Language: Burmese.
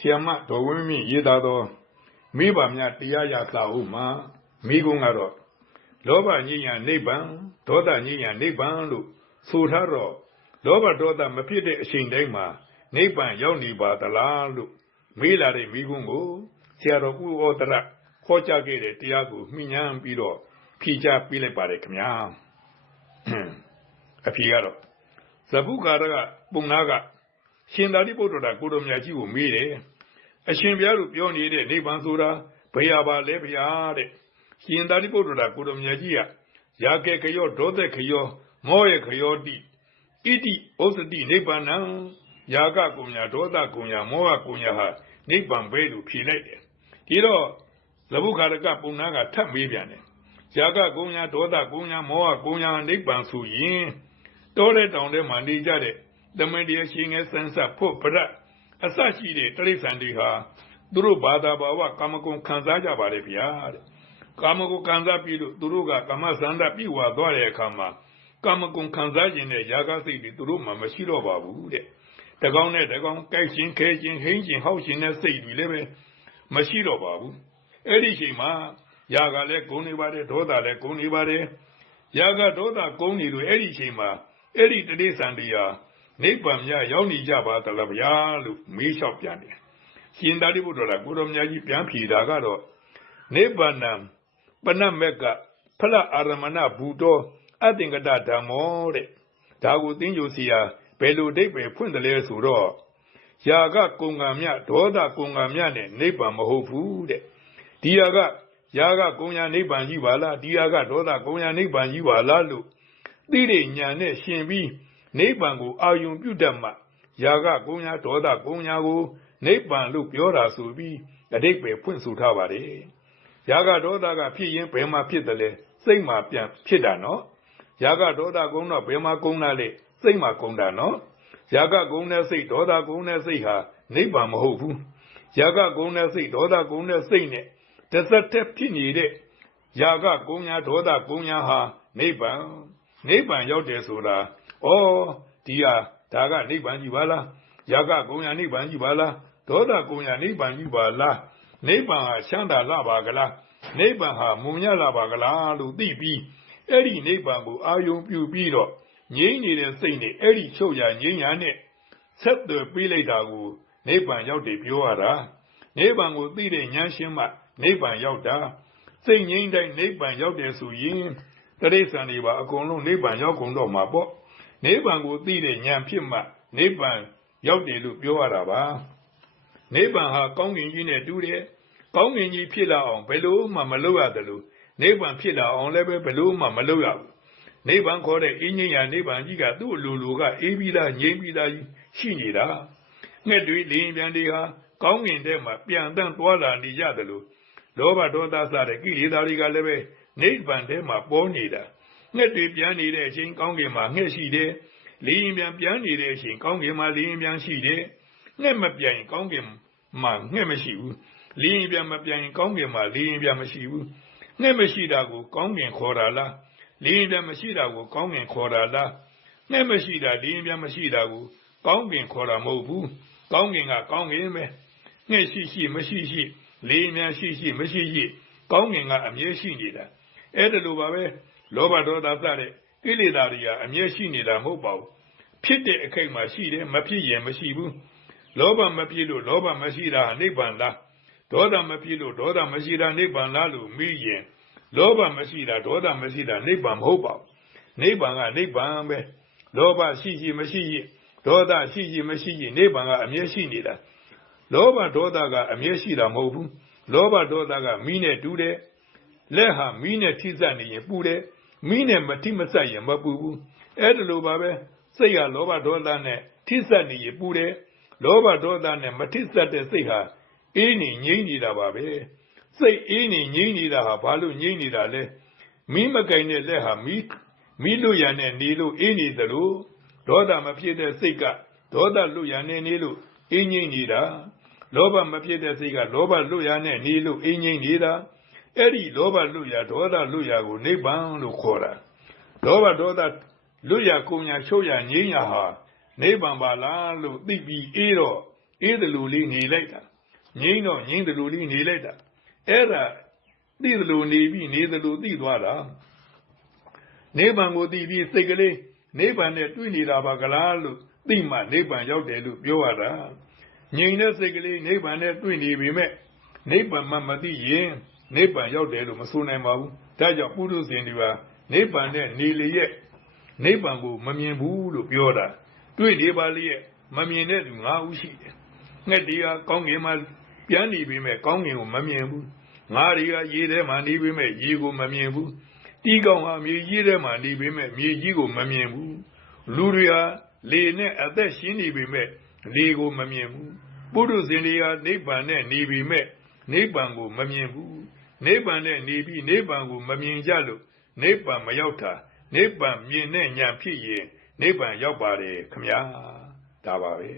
ဆီယမဒေါ်ဝင်းမြင့်ရေးသားသောမိဘများတရားရစာအုပ်မှာမိကုံးကတော့လောဘညဉ့်ညာနိဗ္ဗာန်ဒေါသညဉ့်ညာနိဗ္ဗာန်လို့ဆိုထားတော့လောဘဒေါသမဖြစ်တဲ့အချိန်တိုင်းမှာနိဗ္ဗာန်ရောက်နေပါသလားလို့မေးလာတဲ့မိကုံးကိုဆရာတော်ဦးဩတရခေါ်ကြခဲ့တဲ့တရားကိုမြင်ညာပြီးတော့ဖြေချပေးလိုက်ပါတယ်ခင်ဗျာအဖြေကတော့ဇဗုကာရကပုံနာကရှင်သာရိပုတ္တရာကိုတော်မြတ်ကြီးကိုမေးတယ် အရှင်ဘုရားတို့ပြောနေတဲ့နိဗ္ဗာန်ဆိုတာဘယ်ဟာပါလဲဗျာတဲ့ရှင်သာရိပုတ္တရာကိုတော်မြတ်ကြီးကရာကေခယောဒေါသခယောမောယခယောတိဣတိဩစတိနိဗ္ဗာန်ယာကကုညာဒေါသကုညာမောဟကုညာဟာနိဗ္ဗာန်ပဲလို့ဖြေလိုက်တယ်ဒီတော့လဘုခါရကပုံနာကထပ်မေးပြန်တယ်ယာကကုညာဒေါသကုညာမောဟကုညာနိဗ္ဗာန်ဆိုရင်တောတဲ့တောင်ထဲမှာနေကြတဲ့တမန်တရားရှင်ငယ်ဆန်းဆက်ဖို့ပရတ် အစရှိတဲ့တိရစ္ဆာန်တွေဟာသူတို့ဘာသာဘာဝကာမဂုဏ်ခံစားကြပါလေဗျာတဲ့ကာမဂုဏ်ခံစားပြီးလို့သူတို့ကကာမစန္ဒပြည့်ဝသွားတဲ့အခါမှာကာမဂုဏ်ခံစားခြင်းနဲ့ယာကစိတ်တွေသူတို့မှမရှိတော့ပါဘူးတဲ့တကောင်နဲ့တကောင်ကြိုက်ခြင်းခဲခြင်းဟိန်းခြင်းဟောက်ခြင်းနဲ့စိတ်တွေလည်းပဲမရှိတော့ပါဘူးအဲ့ဒီချိန်မှာယာကလည်းဂုဏ်နေပါတယ်ဒေါသလည်းဂုဏ်နေပါတယ်ယာကဒေါသဂုဏ်နေလို့အဲ့ဒီချိန်မှာအဲ့ဒီတိရစ္ဆာန်တွေဟာ နိဗ္ဗာန်များရောက်နေကြပါသလားဗျာလို့မေးလျှောက်ပြန်တယ်ရှင်သာရိပုတ္တရာကိုတော်မြတ်ကြီးပြန်ဖြေတာကတော့နိဗ္ဗာန်ပဏမက်ကဖလအာရမဏဘူတောအသင်္ကတဓမ္မောတဲ့ဒါကိုသင်ကြိုစီယာဘယ်လိုအဓိပ္ပာယ်ဖွင့်တယ်လဲဆိုတော့ယာကကုံကံမြဒေါသကုံကံမြနဲ့နိဗ္ဗာန်မဟုတ်ဘူးတဲ့ဒီယာကယာကကုံညာနိဗ္ဗာန်ကြီးပါလားဒီယာကဒေါသကုံညာနိဗ္ဗာန်ကြီးပါလားလို့သိတဲ့ညာနဲ့ရှင်ပြီး နိဗ္ဗာန်ကိုအာယုံပြုတတ်မှယာကကုံညာဒေါသကုံညာကိုနိဗ္ဗာန်လို့ပြောတာဆိုပြီးအတိတ်ပဲဖွင့်ဆိုထားပါတယ်ယာကဒေါသကဖြစ်ရင်ဘယ်မှာဖြစ်တယ်လဲစိတ်မှာပြန်ဖြစ်တာနော်ယာကဒေါသကုံတော့ဘယ်မှာကုံတာလဲစိတ်မှာကုံတာနော်ယာကကုံတဲ့စိတ်ဒေါသကုံတဲ့စိတ်ဟာနိဗ္ဗာန်မဟုတ်ဘူးယာကကုံတဲ့စိတ်ဒေါသကုံတဲ့စိတ်နဲ့တသက်တည်းဖြစ်နေတဲ့ယာကကုံညာဒေါသကုံညာဟာနိဗ္ဗာန်နိဗ္ဗာန်ရောက်တယ်ဆိုတာ ဩဒီဟာဒါကနိဗ္ဗာန်ကြီးပါလားယာကကုံညာနိဗ္ဗာန်ကြီးပါလားဒေါသကုံညာနိဗ္ဗာန်ကြီးပါလားနိဗ္ဗာန်ဟာချမ်းသာလာပါကလားနိဗ္ဗာန်ဟာမုံညလာပါကလားလို့သိပြီးအဲ့ဒီနိဗ္ဗာန်ကိုအာယုံပြုပြီးတော့ငြိမ့်နေတဲ့စိတ်နဲ့အဲ့ဒီချုပ်ရငြိမ့်ရနဲ့ဆက်သွယ်ပေးလိုက်တာကိုနိဗ္ဗာန်ရောက်တယ်ပြောရတာနိဗ္ဗာန်ကိုသိတဲ့ဉာဏ်ရှင်းမှနိဗ္ဗာန်ရောက်တာစိတ်ငြိမ့်တိုင်းနိဗ္ဗာန်ရောက်တယ်ဆိုရင်တရိစ္ဆာန်တွေပါအကုန်လုံးနိဗ္ဗာန်ရောက်ကုန်တော့မှာပေါ့ နိဗ္ဗာန်ကိုသိတဲ့ဉာဏ်ဖြစ်မှနိဗ္ဗာန်ရောက်တယ်လို့ပြောရတာပါနိဗ္ဗာန်ဟာကောင်းကင်ကြီးနဲ့တူတယ်ကောင်းကင်ကြီးဖြစ်လာအောင်ဘယ်လိုမှမလုပ်ရတယ်လို့နိဗ္ဗာန်ဖြစ်လာအောင်လည်းပဲဘယ်လိုမှမလုပ်ရဘူးနိဗ္ဗာန်ခေါ်တဲ့အင်းငိမ့်ရာနိဗ္ဗာန်ကြီးကသူ့လူလူကအေးပြီးသားငြိမ့်ပြီးသားရှိနေတာငှက်တွေလင်းပြန်တွေဟာကောင်းကင်ထဲမှာပြန်တန်းသွားလာနေရတယ်လို့လောဘဒေါသစတဲ့ကိလေသာတွေကလည်းပဲနိဗ္ဗာန်ထဲမှာပေါ်နေတာ ငှက်တွေပြန်နေတဲ့အချိန်ကောင်းကင်မှာငှက်ရှိတယ်လင်းပြန်ပြန်နေတဲ့အချိန်ကောင်းကင်မှာလင်းပြန်ရှိတယ်ငှက်မပြန်ကောင်းကင်မှာငှက်မရှိဘူးလင်းပြန်မပြန်ကောင်းကင်မှာလင်းပြန်မရှိဘူးငှက်မရှိတာကိုကောင်းကင်ခေါ်တာလားလင်းပြန်မရှိတာကိုကောင်းကင်ခေါ်တာလားငှက်မရှိတာလင်းပြန်မရှိတာကိုကောင်းကင်ခေါ်တာမဟုတ်ဘူးကောင်းကင်ကကောင်းကင်ပဲငှက်ရှိရှိမရှိရှိလင်းပြန်ရှိရှိမရှိရှိကောင်းကင်ကအမြဲရှိနေတာအဲ့ဒါလိုပါပဲ လောဘဒေါသစတဲ့ကိလေသာတွေကအမြဲရှိနေတာမဟုတ်ပါဘူးဖြစ်တဲ့အခိုက်မှာရှိတယ်မဖြစ်ရင်မရှိဘူးလောဘမဖြစ်လို့လောဘမရှိတာနိဗ္ဗာန်လားဒေါသမဖြစ်လို့ဒေါသမရှိတာနိဗ္ဗာန်လားလို့မေးရင်လောဘမရှိတာဒေါသမရှိတာနိဗ္ဗာန်မဟုတ်ပါဘူးနိဗ္ဗာန်ကနိဗ္ဗာန်ပဲလောဘရှိရှိမရှိရှိဒေါသရှိရှိမရှိရှိနိဗ္ဗာန်ကအမြဲရှိနေတာလောဘဒေါသကအမြဲရှိတာမဟုတ်ဘူးလောဘဒေါသကမိနဲ့တူတယ်လက်ဟာမိနဲ့ထိစပ်နေရင်ပူတယ် မိနဲ့မထိမစပ်ရင်မပူဘူးအဲ့ဒါလိုပါပဲစိတ်ကလောဘဒေါသနဲ့ထိစပ်နေရင်ပူတယ်လောဘဒေါသနဲ့မထိစပ်တဲ့စိတ်ဟာအေးနေငြိမ့်နေတာပါပဲစိတ်အေးနေငြိမ့်နေတာဟာဘာလို့ငြိမ့်နေတာလဲမိမကင်တဲ့လက်ဟာမိမိလွရနဲ့နေလို့အေးနေသလိုဒေါသမဖြစ်တဲ့စိတ်ကဒေါသလွရနဲ့နေလို့အေးငြိမ့်နေတာလောဘမဖြစ်တဲ့စိတ်ကလောဘလွရနဲ့နေလို့အေးငြိမ့်နေတာ အဲ့ဒီလောဘလွရဒေါသလွရကိုနိဗ္ဗာန်လို့ခေါ်တာလောဘဒေါသလွရကုံညာချုပ်ရငြိမ်းရဟာနိဗ္ဗာန်ပါလားလို့သိပြီးအေးတော့အေးတယ်လို့လေးနေလိုက်တာငြိမ့်တော့ငြိမ့်တယ်လို့လေးနေလိုက်တာအဲ့ဒါသိတယ်လို့နေပြီးနေတယ်လို့သိသွားတာနိဗ္ဗာန်ကိုသိပြီးစိတ်ကလေးနိဗ္ဗာန်နဲ့တွေ့နေတာပါကလားလို့သိမှနိဗ္ဗာန်ရောက်တယ်လို့ပြောရတာငြိမ့်တဲ့စိတ်ကလေးနိဗ္ဗာန်နဲ့တွေ့နေပေမဲ့နိဗ္ဗာန်မှမသိရင် နိဗ္ဗာန်ရောက်တယ်လို့မဆိုနိုင်ပါဘူးဒါကြောင့်ပုရုဇဉ်တွေဟာနိဗ္ဗာန်နဲ့နေလေရဲ့နိဗ္ဗာန်ကိုမမြင်ဘူးလို့ပြောတာတွေ့နေပါလေရဲ့မမြင်တဲ့သူ၅ဦးရှိတယ်ငှက်တွေကကောင်းကင်မှာပြန်နေပေမဲ့ကောင်းကင်ကိုမမြင်ဘူးငါးတွေကရေထဲမှာနေပေမဲ့ရေကိုမမြင်ဘူးတီးကောင်ဟာမြေကြီးထဲမှာနေပေမဲ့မြေကြီးကိုမမြင်ဘူးလူတွေဟာလေနဲ့အသက်ရှင်နေပေမဲ့လေကိုမမြင်ဘူးပုရုဇဉ်တွေဟာနိဗ္ဗာန်နဲ့နေပေမဲ့နိဗ္ဗာန်ကိုမမြင်ဘူး နိဗ္ဗာန်နဲ့နေပြီးနိဗ္ဗာန်ကိုမမြင်ကြလို့နိဗ္ဗာန်မရောက်တာနိဗ္ဗာန်မြင်တဲ့ဉာဏ်ဖြစ်ရင်နိဗ္ဗာန်ရောက်ပါတယ်ခမညာဒါပါပဲ